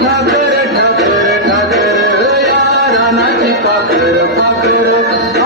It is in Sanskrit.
ठाकर ठाकरे रात्र पात्र